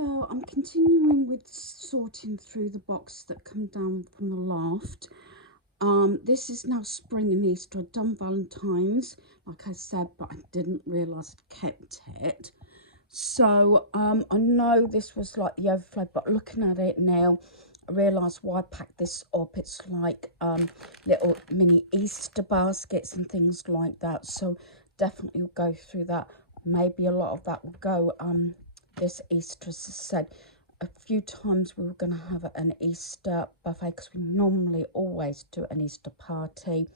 So I'm continuing with sorting through the boxes that come down from the loft. This is now spring and Easter. I've done Valentine's, like I said, but I didn't realise I'd kept it. So I know this was like the overflow, but looking at it now, I realise why I packed this up. It's like little mini Easter baskets and things like that. So definitely will go through that. Maybe a lot of that will go this Easter, as I said. A few times we were going to have an Easter buffet because we normally always do an Easter party.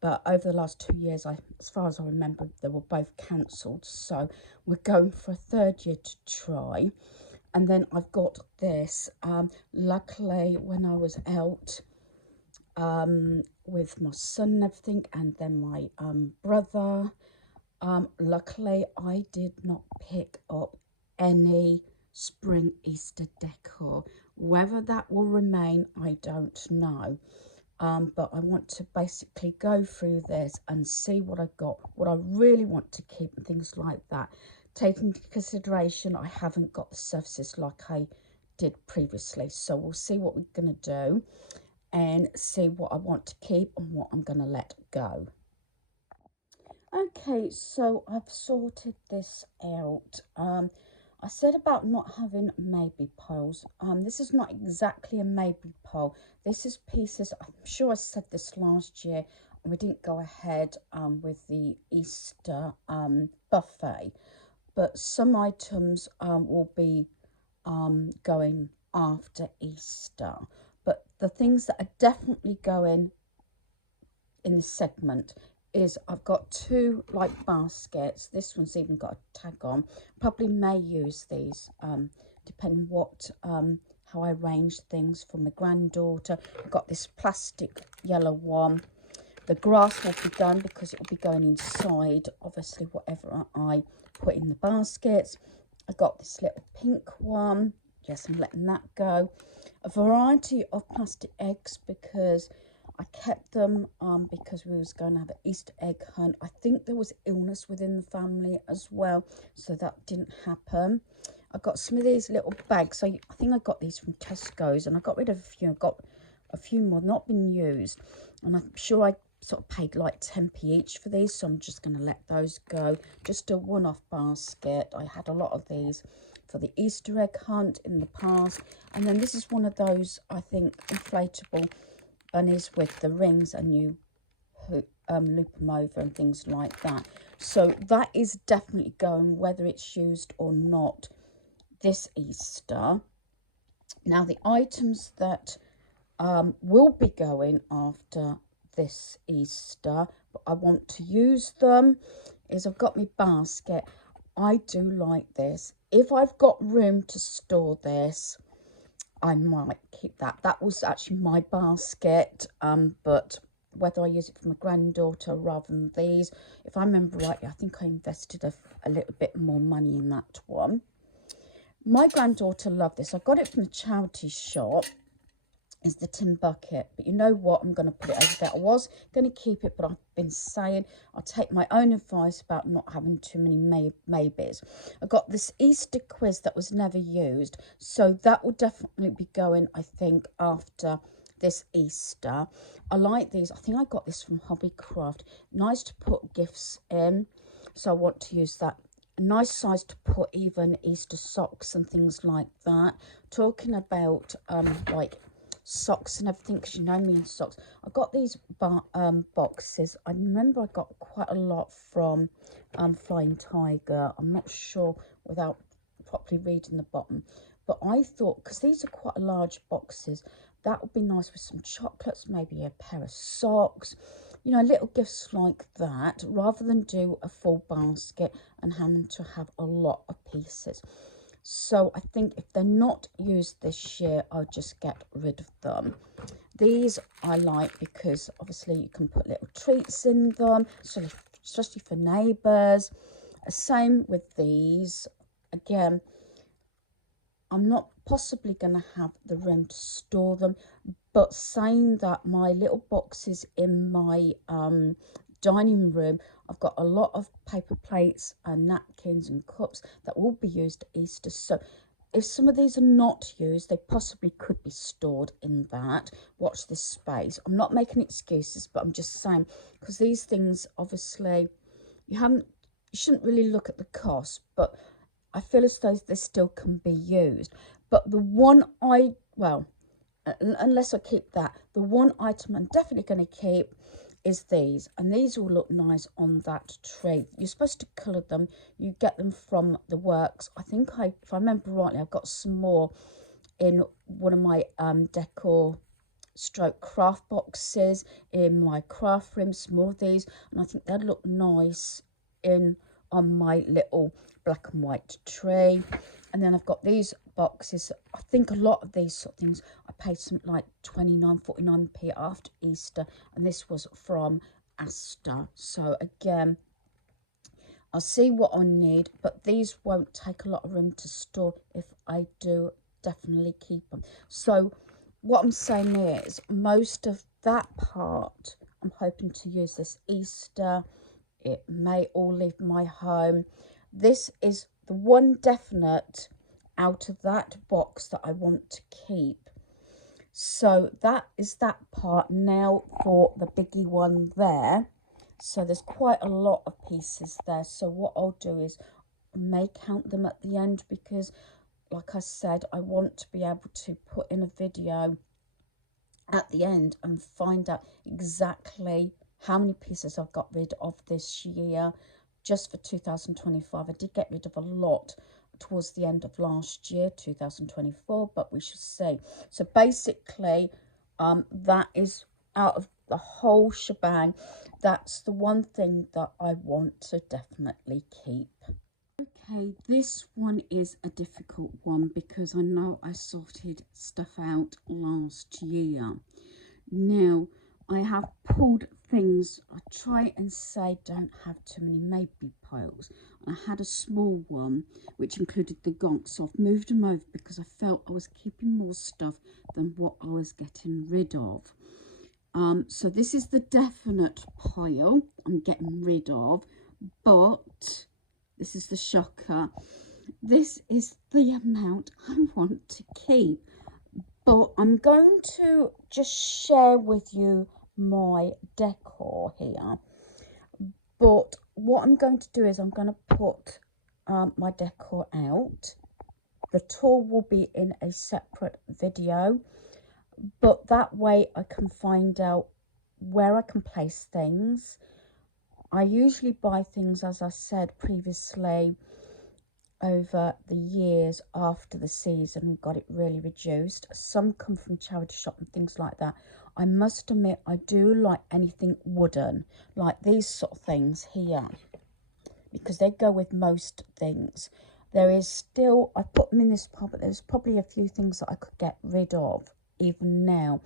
But over the last 2 years, as far as I remember, they were both cancelled. So we're going for a third year to try. And then I've got this. Luckily, when I was out with my son and everything, and then my brother, luckily I did not pick up any spring Easter decor. Whether that will remain, I don't know. But I want to basically go through this and see what I got, what I really want to keep and things like that. Taking into consideration I haven't got the surfaces like I did previously. So we'll see what we're going to do and see what I want to keep and what I'm going to let go. Okay, so I've sorted this out. I said about not having maybe piles. This is not exactly a maybe pile. This is pieces, I'm sure I said this last year, and we didn't go ahead with the Easter buffet. But some items will be going after Easter. But the things that are definitely going in this segment is I've got two like baskets. This one's even got a tag on. Probably may use these depending what how I arrange things for my granddaughter. I've got this plastic yellow one. The grass will be done because it will be going inside obviously whatever I put in the baskets. I've got this little pink one. Yes, I'm letting that go. A variety of plastic eggs because I kept them because we was going to have an Easter egg hunt. I think there was illness within the family as well, so that didn't happen. I got some of these little bags. I think I got these from Tesco's, and I got rid of a few. I got a few more not been used, and I'm sure I sort of paid like 10p each for these, so I'm just going to let those go. Just a one-off basket. I had a lot of these for the Easter egg hunt in the past, and then this is one of those, I think, inflatable bunnies with the rings, and you loop them over and things like that. So that is definitely going, whether it's used or not, this Easter. Now the items that will be going after this Easter, but I want to use them, is I've got my basket. I do like this. If I've got room to store this, I might keep that. That was actually my basket, but whether I use it for my granddaughter rather than these, if I remember rightly, I think I invested a little bit more money in that one. My granddaughter loved this. I got it from the charity shop. Is the tin bucket, but you know what, I'm going to put it over there. I was going to keep it, but I've been saying I'll take my own advice about not having too many maybes. I got this Easter quiz that was never used, so that will definitely be going, I think, after this Easter. I like these. I think I got this from Hobbycraft. Nice to put gifts in, so I want to use that. A nice size to put even Easter socks and things like that. Talking about like socks and everything, because you know me and socks. I got these boxes. I remember I got quite a lot from Flying Tiger. I'm not sure without properly reading the bottom, but I thought, because these are quite large boxes, that would be nice with some chocolates, maybe a pair of socks, you know, little gifts like that, rather than do a full basket and having to have a lot of pieces. So I think if they're not used this year, I'll just get rid of them. These I like because obviously you can put little treats in them, especially for neighbours. Same with these. Again, I'm not possibly going to have the room to store them, but saying that, my little boxes in my dining room, I've got a lot of paper plates and napkins and cups that will be used at Easter. So if some of these are not used, they possibly could be stored in that. Watch this space. I'm not making excuses, but I'm just saying, because these things, obviously, you shouldn't really look at the cost, but I feel as though they still can be used. But the one unless I keep that, the one item I'm definitely going to keep is these, and these will look nice on that tree. You're supposed to colour them. You get them from the works. I think if I remember rightly, I've got some more in one of my decor stroke craft boxes in my craft room, some more of these, and I think they'd look nice on my little black and white tree. And then I've got these boxes. I think a lot of these sort of things I paid something like 29.49p after Easter, and this was from Asda. So again, I'll see what I need, but these won't take a lot of room to store. If I do, definitely keep them. So what I'm saying is, most of that part I'm hoping to use this Easter. It may all leave my home. This is the one definite out of that box that I want to keep. So that is that part. Now for the biggie one there. So there's quite a lot of pieces there. So what I'll do is I may count them at the end, because like I said, I want to be able to put in a video at the end and find out exactly how many pieces I've got rid of this year. Just for 2025, I did get rid of a lot towards the end of last year, 2024, but we shall see. So basically, that is out of the whole shebang. That's the one thing that I want to definitely keep. Okay, this one is a difficult one because I know I sorted stuff out last year. Now, I have pulled things, I try and say don't have too many maybe piles. I had a small one which included the gonks, so I've moved them over because I felt I was keeping more stuff than what I was getting rid of. So this is the definite pile I'm getting rid of, but this is the shocker. This is the amount I want to keep. But I'm going to just share with you my decor here. But what I'm going to do is I'm going to put my decor out. The tour will be in a separate video, but that way I can find out where I can place things. I usually buy things, as I said previously, over the years after the season and got it really reduced. Some come from charity shop and things like that. I must admit, I do like anything wooden, like these sort of things here, because they go with most things. There is still, I put them in this pile, but there's probably a few things that I could get rid of even now.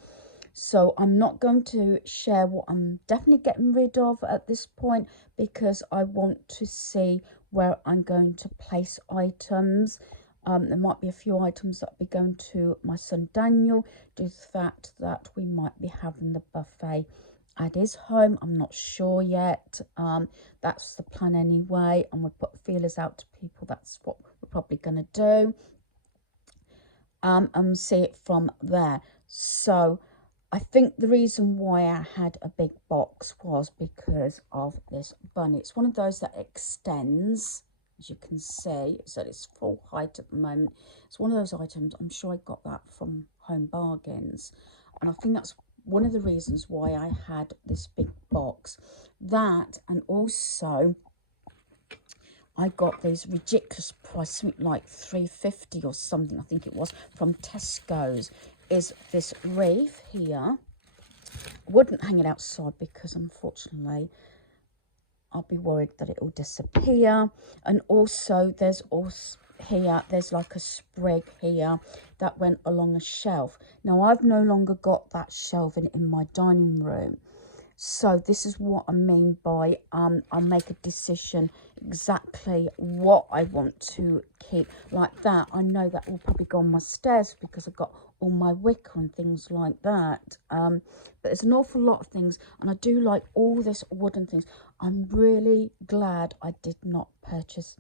So I'm not going to share what I'm definitely getting rid of at this point, because I want to see where I'm going to place items. There might be a few items that will be going to my son Daniel, due to the fact that we might be having the buffet at his home. I'm not sure yet. That's the plan anyway, and we'll put feelers out to people. That's what we're probably going to do, and see it from there. So I think the reason why I had a big box was because of this bunny. It's one of those that extends, as you can see, so it's full height at the moment. It's one of those items, I'm sure I got that from Home Bargains, and I think that's one of the reasons why I had this big box. That, and also I got these ridiculous price, something like £3.50 or something, I think it was, from Tesco's. Is this wreath here. I wouldn't hang it outside because unfortunately I'll be worried that it will disappear. And also there's like a sprig here that went along a shelf. Now I've no longer got that shelving in my dining room, so this is what I mean by I'll make a decision exactly what I want to keep. Like that, I know that will probably go on my stairs because I've got all my wicker and things like that. But there's an awful lot of things, and I do like all this wooden things. I'm really glad I did not purchase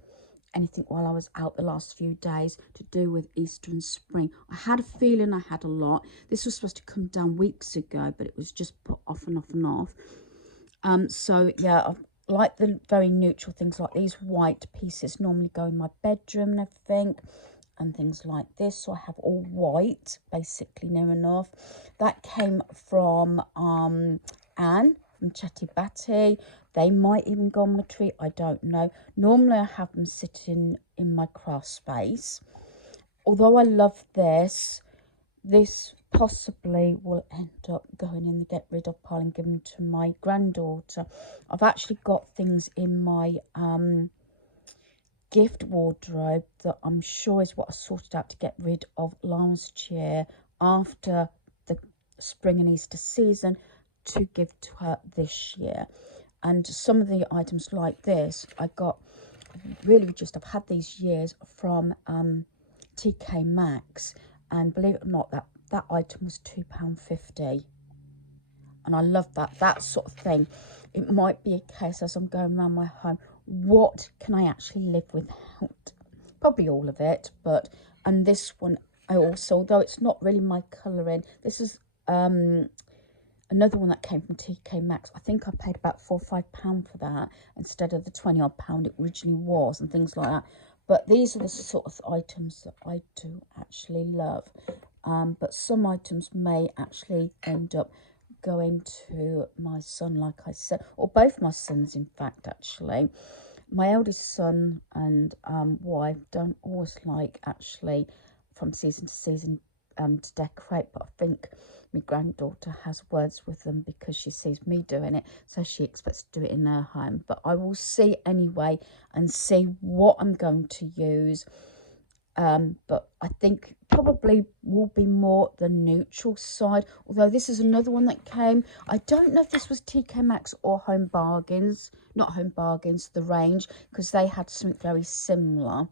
anything while I was out the last few days to do with Easter and spring. I had a feeling I had a lot. This was supposed to come down weeks ago, but it was just put off and off and off. So yeah, I like the very neutral things like these white pieces normally go in my bedroom and everything, and things like this. So I have all white, basically, near enough. That came from Anne from Chatty Batty. They might even go on my tree, I don't know. Normally I have them sitting in my craft space. Although I love this possibly will end up going in the get rid of pile and given to my granddaughter. I've actually got things in my gift wardrobe that I'm sure is what I sorted out to get rid of last year after the spring and Easter season to give to her this year. And some of the items like this I got really just, I've had these years from TK Maxx, and believe it or not, that item was £2.50, and I love that sort of thing. It might be a case as I'm going around my home, what can I actually live without? Probably all of it, but, and this one I also, although it's not really my colouring, this is another one that came from TK Maxx. I think I paid about £4 or £5 for that instead of the 20 odd pound it originally was, and things like that. But these are the sort of items that I do actually love. But some items may actually end up going to my son, like I said, or both my sons, in fact, actually. My eldest son and wife don't always like, actually, from season to season, to decorate, but I think my granddaughter has words with them because she sees me doing it, so she expects to do it in her home. But I will see anyway and see what I'm going to use. But I think probably will be more the neutral side, although this is another one that came. I don't know if this was TK Maxx or Home Bargains, not Home Bargains, the range, because they had something very similar.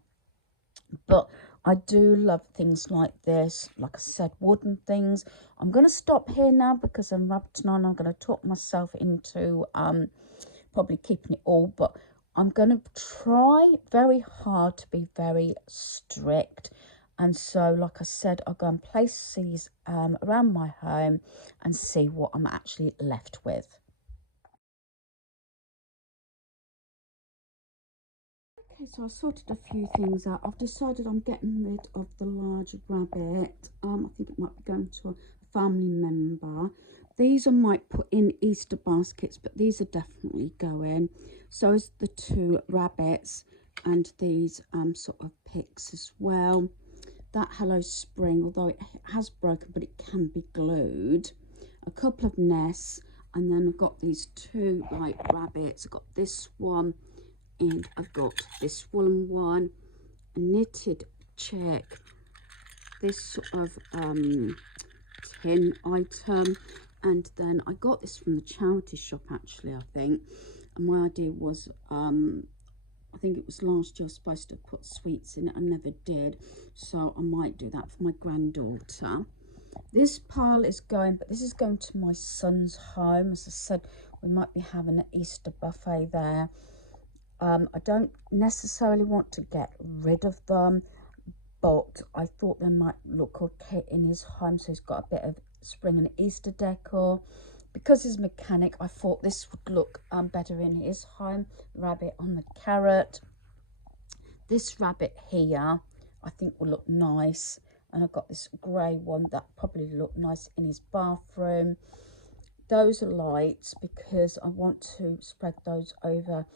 But I do love things like this, like I said, wooden things. I'm going to stop here now because I'm rabbiting on. I'm going to talk myself into probably keeping it all, but I'm going to try very hard to be very strict. And so, like I said, I'll go and place these around my home and see what I'm actually left with. Okay, so I sorted a few things out. I've decided I'm getting rid of the large rabbit. I think it might be going to a family member. These I might put in Easter baskets, but these are definitely going. So is the two rabbits, and these sort of picks as well. That Hello Spring, although it has broken, but it can be glued. A couple of nests, and then I've got these two like rabbits. I've got this one, and I've got this woolen one, a knitted check, this sort of tin item, and then I got this from the charity shop actually, I think. And my idea was, I think it was last year I was supposed to put sweets in it. I never did, so I might do that for my granddaughter. This pile is going, but this is going to my son's home. As I said, we might be having an Easter buffet there. I don't necessarily want to get rid of them, but I thought they might look okay in his home. So he's got a bit of spring and Easter decor. Because he's a mechanic, I thought this would look better in his home. Rabbit on the carrot. This rabbit here, I think will look nice. And I've got this grey one that probably look nice in his bathroom. Those are lights because I want to spread those over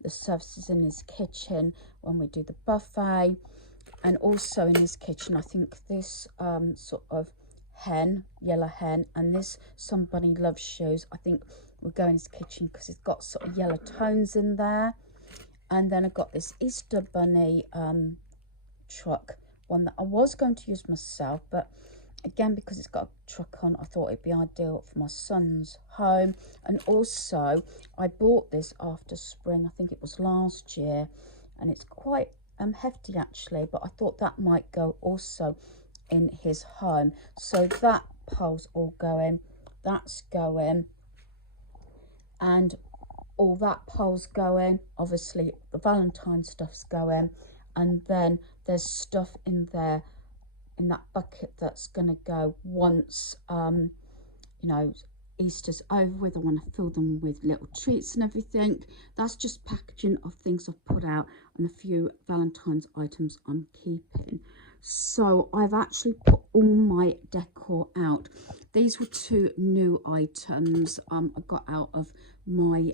the surfaces in his kitchen when we do the buffet. And also in his kitchen, I think this sort of hen, yellow hen, and this Somebody Loves Shoes, I think will go in his kitchen because it's got sort of yellow tones in there. And then I've got this Easter bunny truck, one that I was going to use myself, but again, because it's got a truck on, I thought it'd be ideal for my son's home. And also, I bought this after spring, I think it was last year, and it's quite hefty actually, but I thought that might go also in his home. So that pile's all going, that's going, and all that pile's going. Obviously, the Valentine stuff's going, and then there's stuff in there in that bucket that's going to go once you know, Easter's over with. I want to fill them with little treats and everything. That's just packaging of things I've put out and a few Valentine's items I'm keeping. So I've actually put all my decor out. These were 2 new items I got out of my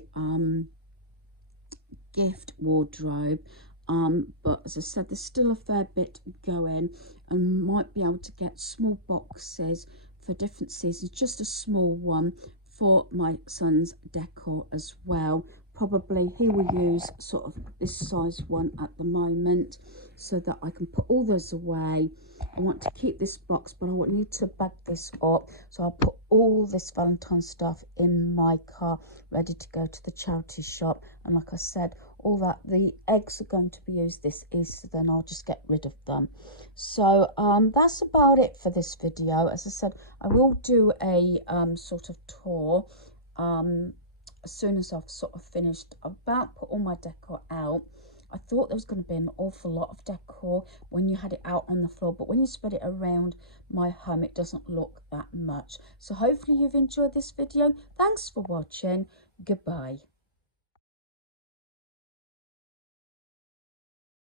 gift wardrobe. But as I said, there's still a fair bit going, and might be able to get small boxes for different seasons, just a small one for my son's decor as well. Probably he will use sort of this size one at the moment, so that I can put all those away. I want to keep this box, but I will need to bag this up, so I'll put all this Valentine stuff in my car ready to go to the charity shop. And like I said, all that, the eggs are going to be used this Easter, then I'll just get rid of them. So that's about it for this video. As I said, I will do a sort of tour as soon as I've sort of finished. I've about put all my decor out. I thought there was going to be an awful lot of decor when you had it out on the floor, but when you spread it around my home, it doesn't look that much. So hopefully you've enjoyed this video. Thanks for watching. Goodbye.